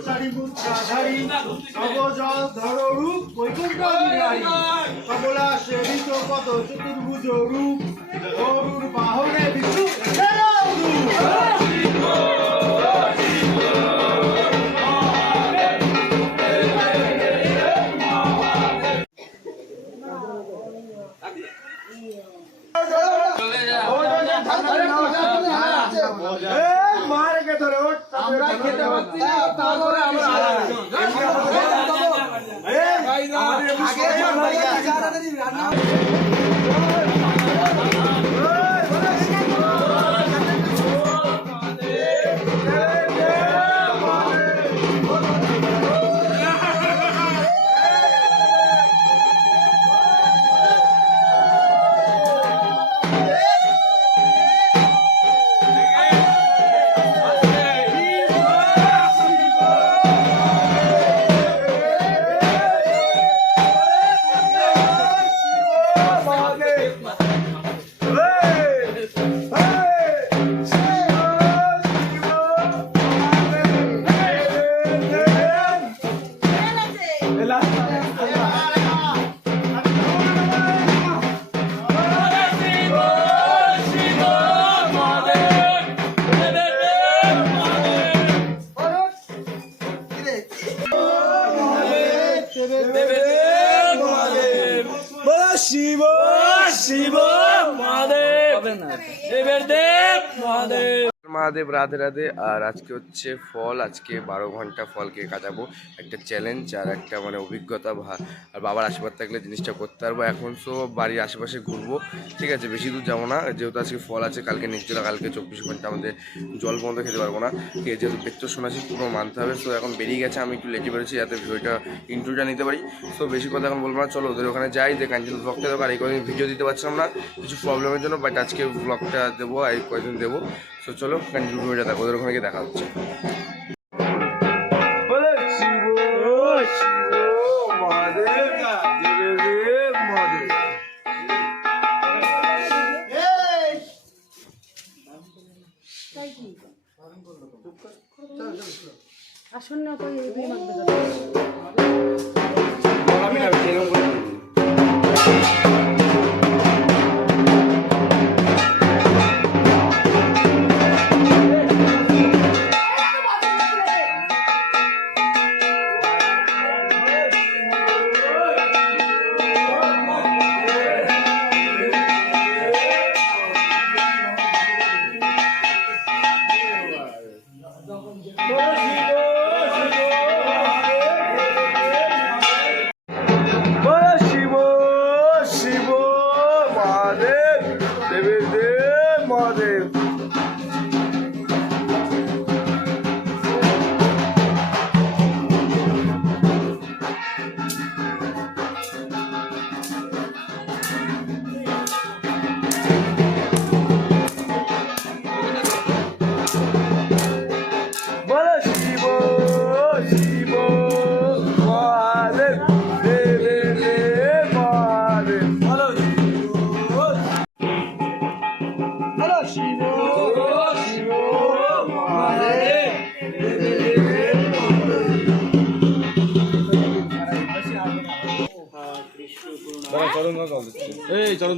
প্রচারী মুদ্রাধারী নবজল ধর রূপ বৈকুণ্ঠ বিহারী কমলা সেবিত পদ চতুর্ভুজ রূপ গরুর বাহনে বিষ্ণু মারকে ধরে আমরা খেতে পাচ্ছি না তারপরে আমরা শিব শিব মহাদেব মহাদেব রাধে রাধে। আর আজকে হচ্ছে ফল, আজকে 12 ঘন্টা ফলকে কাটাবো, একটা চ্যালেঞ্জ আর একটা মানে অভিজ্ঞতা। আর বাবার আশীর্বাদ থাকলে জিনিসটা করতে পারবো। এখন তো বাড়ির আশেপাশে ঘুরবো, ঠিক আছে, বেশি দূর যাবো না, যেহেতু আজকে ফল আছে। কালকে নিশ্চয় কালকে 24 ঘন্টা আমাদের জল বন্ধ খেতে পারবো না, যেহেতু পেট্রো শোনাচ্ছি পুরো মানতে হবে। সো এখন বেরিয়ে গেছে, আমি একটু লেটে বেরোচ্ছি যাতে ভিডিওটা ইন্ট্রোটা নিতে পারি। সো বেশি কথা এখন বলবো না, চলো ওদের ওখানে যাই, যে কন্টিনিউ ব্লগটা দেবো। আর এই কদিন ভিডিও দিতে পারছিলাম না কিছু প্রবলেমের জন্য, বাট আজকে ব্লগটা দেবো, আর এই কয়েকদিন দেবো। সো চলো কন্টিনিউ ভিডিওটা দেখো, ওদের ওখানে গিয়ে দেখা হচ্ছে। আসন্ন তো এই মাগবে আমি না যেরকম করে এই চরণ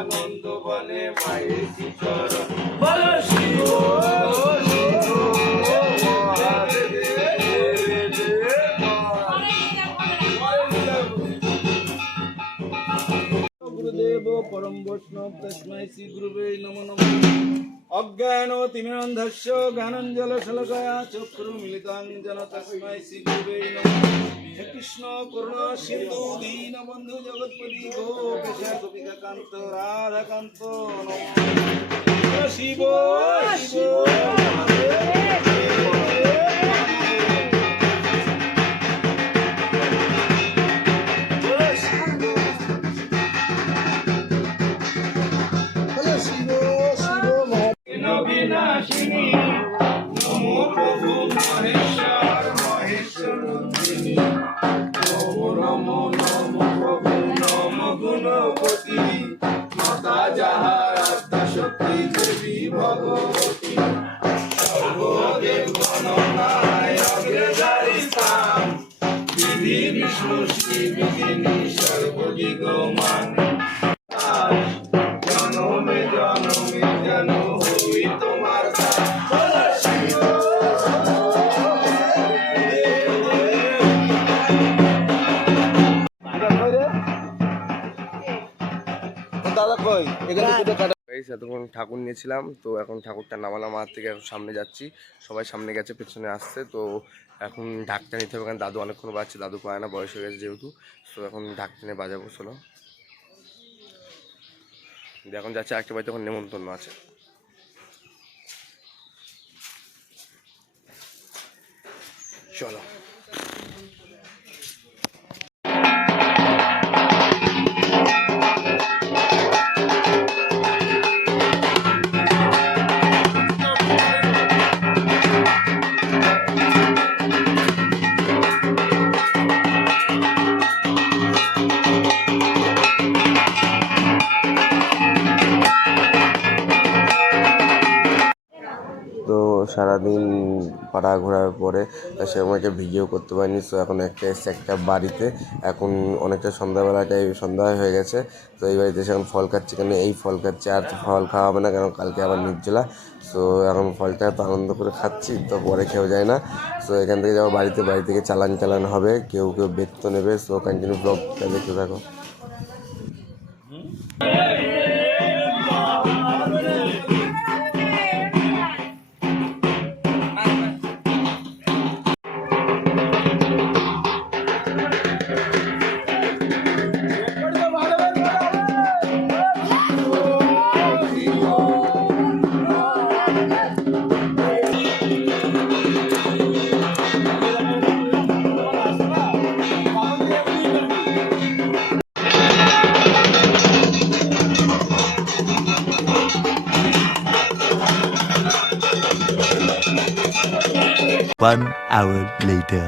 আনন্দ বলে মায়ের চরণ বলো শিব गुरुदेव परम वैष्णव तस्मै श्री गुरुवे नमो नमः। अज्ञानतिमिरन्धस्य ज्ञानाञ्जनशलाकया चक्षुरुन्मिलितं तस्मै श्री गुरुवे नमः। हे कृष्ण करुणा सिन्धु दीनबन्धु जगत्पति गोपेश गोपिकान्त राधाकान्त नमः शिव शिव গাইস এতক্ষণ ঠাকুর নিয়েছিলাম, তো এখন ঠাকুরটা নামালাম হাত থেকে, এখন সামনে যাচ্ছি, সবাই সামনে গেছে, পেছনে আসছে। তো এখন ঢাকটা নিতে হবে, কারণ দাদু অনেকক্ষণ বাজছে, দাদু পায় না, বয়স হয়ে গেছে যেহেতু। তো এখন ঢাক টেনে বাজাবো, চলো। এখন যাচ্ছে একটা বাড়িতে, তখন নেমন্তন্ন আছে। চলো। তো সারাদিন পাড়া ঘোরার পরে সেরকম একটা ভিডিও করতে পারিনি। তো এখন একটা এসছে একটা বাড়িতে, এখন অনেকটা সন্ধ্যাবেলাটাই সন্ধ্যা হয়ে গেছে। তো এই বাড়িতে এসে এখন ফল খাচ্ছি, কেন এই ফল খাচ্ছি, আর ফল খাওয়া হবে না, কারণ কালকে আবার নির্জলা। তো এখন ফলটা তো আনন্দ করে খাচ্ছি, তো পরে খেয়েও যায় না। তো এখান থেকে যাবো বাড়িতে, বাড়ি থেকে চালান হবে, কেউ বেদ তো নেবে। সো কন্টিনিউ ব্লগটা দেখতে থাকো। One hour later.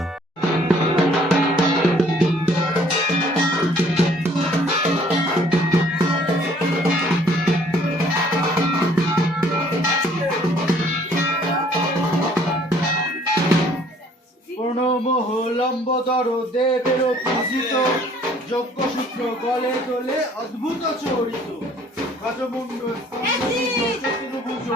প্রণমোহ লম্বদর দেবের পূজিত যজ্ঞসূত্র গলে তোলে অদ্ভুত চরিত গজমুণ্ড চতুর্ভুজ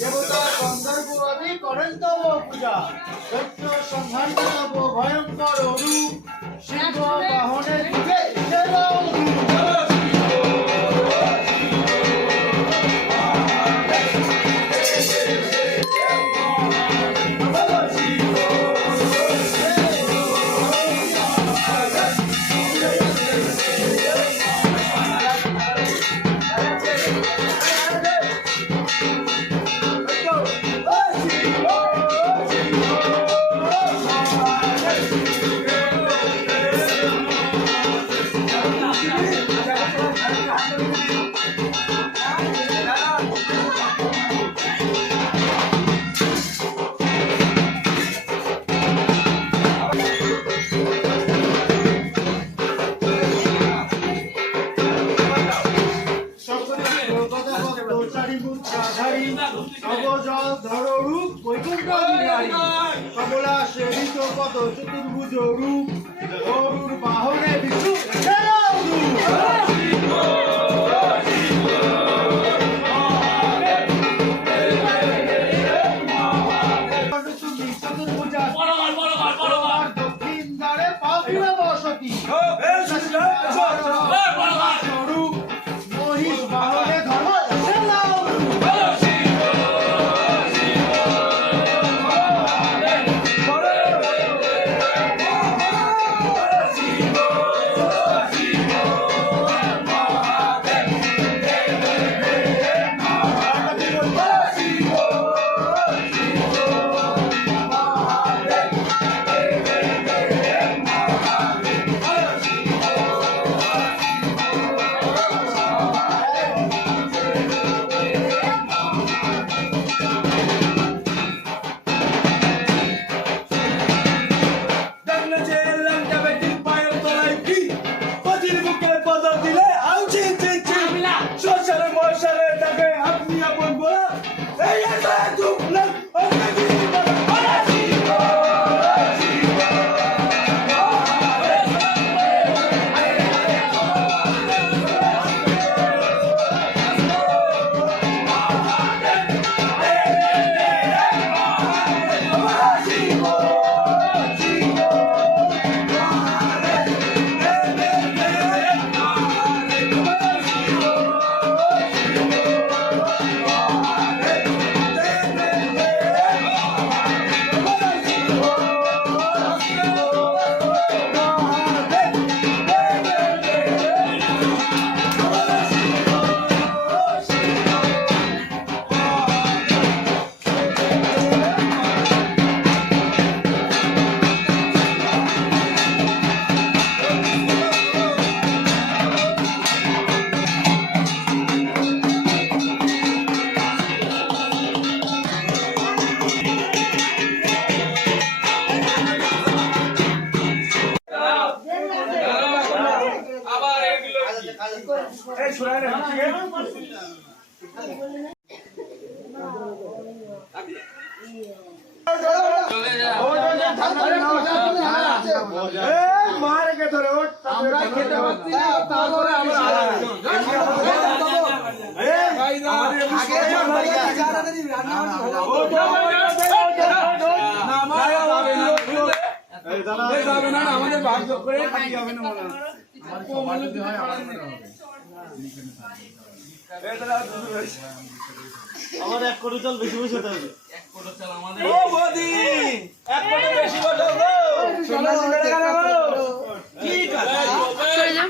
দেবতা গন্ধর্বাদি করেন তব পূজা সত্য সংহার তব ভয়ঙ্কর রূপ সিংহ বাহনের যুগে কমলা সেবিত পদ চতুর্ভুজ রূপ গরুর বাহনে বিষ্ণু চতুর্ভুজা দক্ষিণ দ্বারে পাবিবা বসতি স্বরূপ মহিষ বাহনে ধর্ম মা রেখে ধরে ওঠ আমরা খেতে পাচ্ছি না তারপরে আমরা আমাদের ভাগ্য করে আমার 1 কোটি চাল বেশি বসে থাকবে 1 কোটি চাল আমাদের ও বদি 1 কোটি বেশি বসাও গো সন্ন্যাসী বেড়ে গেল ঠিক আছে চলে যাও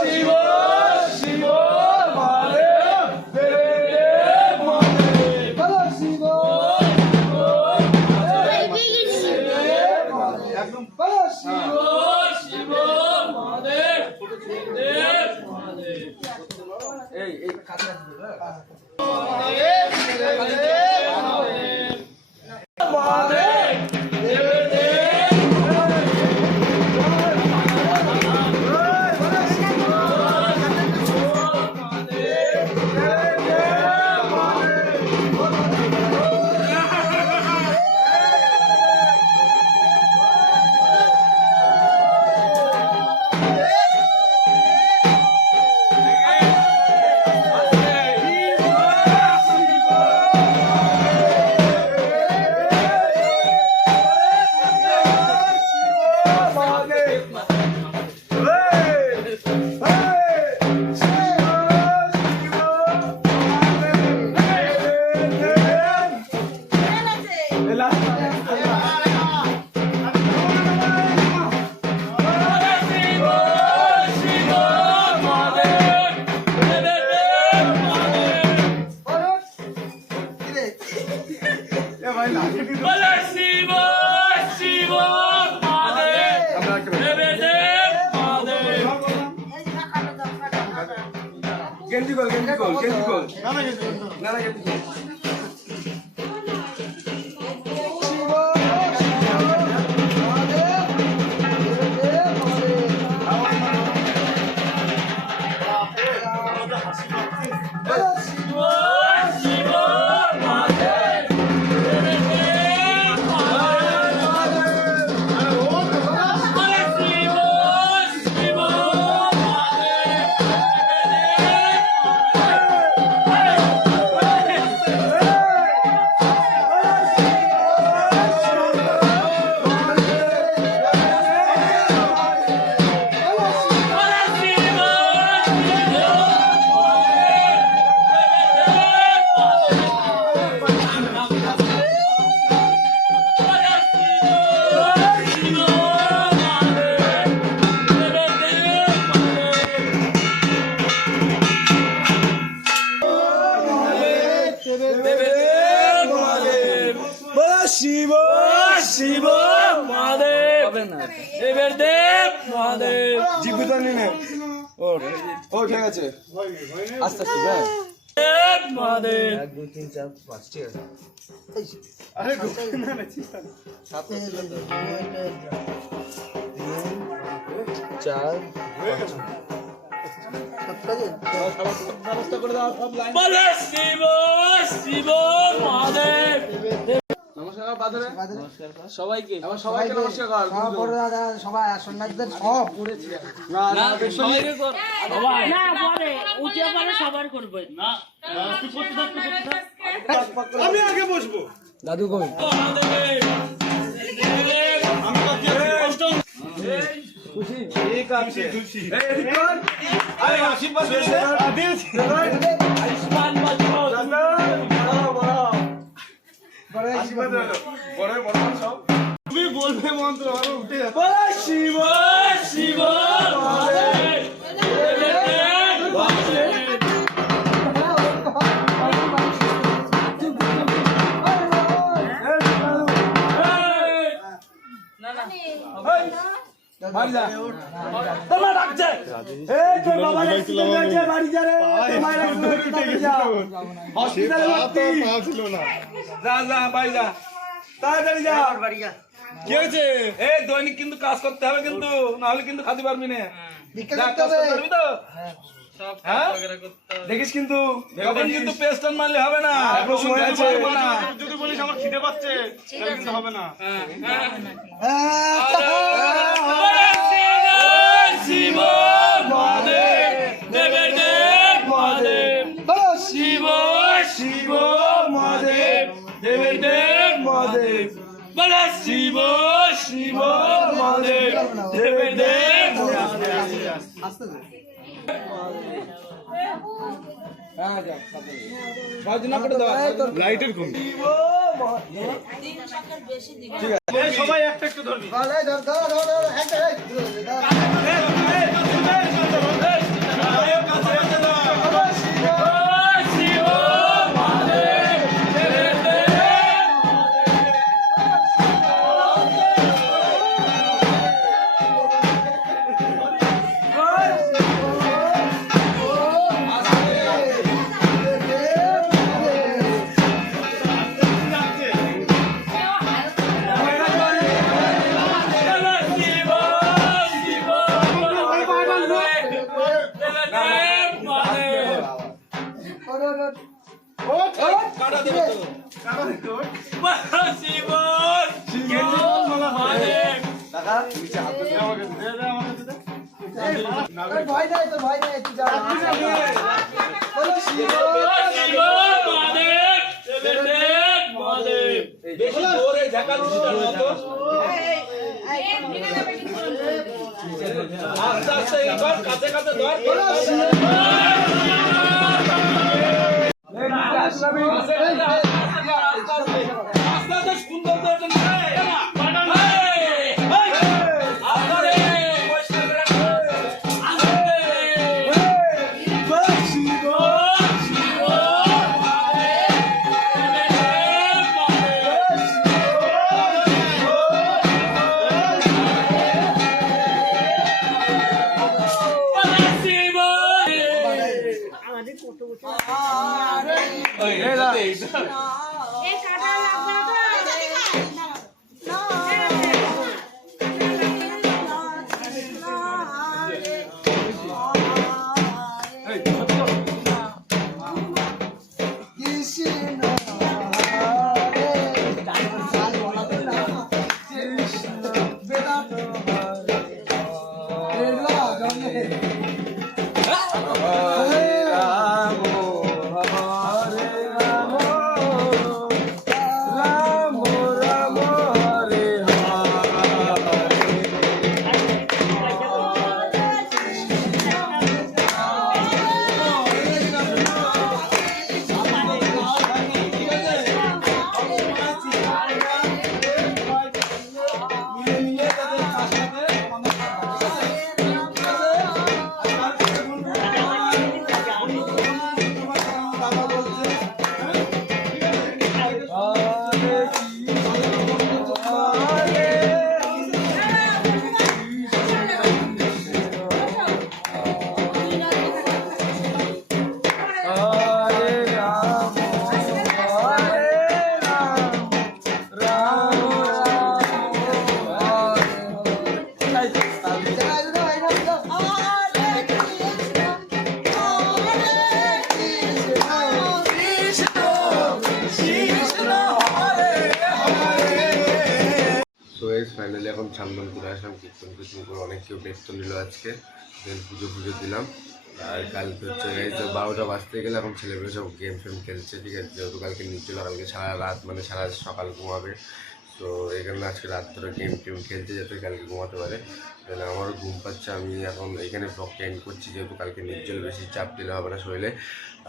শিব শিব মহাদেব দেব মহাদেব শিব একদম শিব শিব মহাদেব দেব মহাদেব এই কাছে গেঞ্জি কল না গেঞ্জি শিব শিব মহাদেব দেবের দেব মহাদেব জীবিত নিনে ও ঠিক আছে আস্তে আস্তে দেব মহাদেব 1 2 3 4 5 ঠিক আছে আরে না না ঠিক আছে 7 4 ব্যবস্থা করে দাও সব লাইন বলে শিব শিব মহাদেব নমস্কার বাদরে সবাইকে আমার সবাইকে নমস্কার কর বড় দাদা সবাই সন্ন্যাসীদের সব করেছি না সবাইকে কর সবাই না পরে উঠে পরে সবার করবে না তুই করতে থাক আমি আগে বসবো দাদু কই আমি কাছে কষ্ট খুশি ঠিক আছে এই এদিক কর আরে আশীর্বাদ দে দিস আয়ুষ্মান বাজো বড় আশীর্বাদ বড় বড় সব তুমি বলবে মন্ত্র আর উঠে যাবে বল শিব শিব মহাদেব বাড়ি যা তোমার ডাকছে এই তোর বাবা অ্যাক্সিডেন্ট হয়েছে বাড়ি যা রে তোমার অ্যাক্সিডেন্ট হয়েছে যা হসপিটালে ভর্তি পা ছিল না যা যা বাড়ি যা তাড়াতাড়ি যা বাড়ি যা কি হয়েছে? এই দৈনিক কিন্তু কাজ করতে হবে কিন্তু, না হলে কিন্তু খাতে পারবি না। যা, কাজ করতে পারবি তো? হ্যাঁ? দেখিস কিন্তু এখন কিন্তু পেস্ট মারলে হবে না, এখন সময় আছে। যদি বলিস আমার খিদে পাচ্ছে তাহলে কিন্তু হবে না। শিব মহাদেব, দেবের দেব মহাদেব, শিব শিব মহাদেব, দেবের দেব মহাদেব, বলো শিব শিব মহাদেব, দেবের দেব মহাদেব। লাইটের কম সবাই একটা একটু ধরবি। আস্তে আস্তে কাছে কাছে ধর, ফাইনালি এখন ছান্দন করে আসলাম, কীর্তন করে অনেক কেউ বেতন নিল আজকে, দেন পুজো দিলাম। আর কালকে হচ্ছে 12টা বাজতে গেলে এখন ছেলেমেয়ে সব গেম ফেম খেলছে, ঠিক আছে, যেহেতু কালকে নিচে কালকে সারা রাত মানে সারা সকাল ঘুমাবে, তো এখানে আজকে রাত ধরে গেম টেম খেলছে যাতে কালকে ঘুমাতে পারে। তাহলে আমারও ঘুম পাচ্ছে, আমি এখন এখানে ব্লগটা এন্ড করছি, যেহেতু কালকে নির্জল বেশি চাপ দিলে হবে না শরীরে,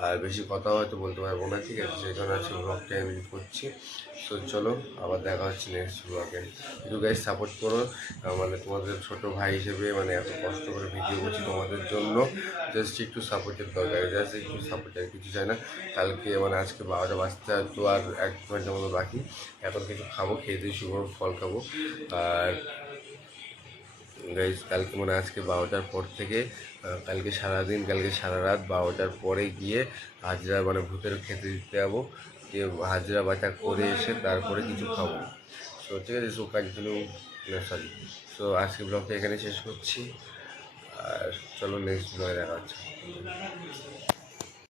আর বেশি কথা হয়তো বলতে পারবো না, ঠিক আছে, সেই কারণে আজকে ব্লগটা এন্ড করছি। তো চলো আবার দেখা হচ্ছে নেক্সট ব্লগে। একটু গাইজ সাপোর্ট করো, মানে তোমাদের ছোটো ভাই হিসেবে মানে এত কষ্ট করে ভিডিও করছি তোমাদের জন্য, জাস্ট একটু সাপোর্টের দরকার, জাস্ট একটু সাপোর্ট, আর কিছু চাই না। কালকে মানে আজকে 12টা বাজতে তো আর 1 ঘন্টার মতো বাকি, এখন কিছু খাবো, খেয়ে দিয়ে শুভ ফল খাবো। আর গাইজ কালকে মানে আজকে 12টার পর থেকে কালকে সারাদিন, কালকে সারা রাত 12টার পরে গিয়ে হাজরা মানে ভূতের খেতে দিতে যাবো, দিয়ে হাজরা বাটা করে এসে তারপরে কিছু খাবো। সো তো ঠিক আছে, সো কন্টিনিউ, সরি, সো আজকে ব্লগটা এখানে শেষ করছি, আর চলো নেক্সট ব্লগে দেখা হচ্ছে।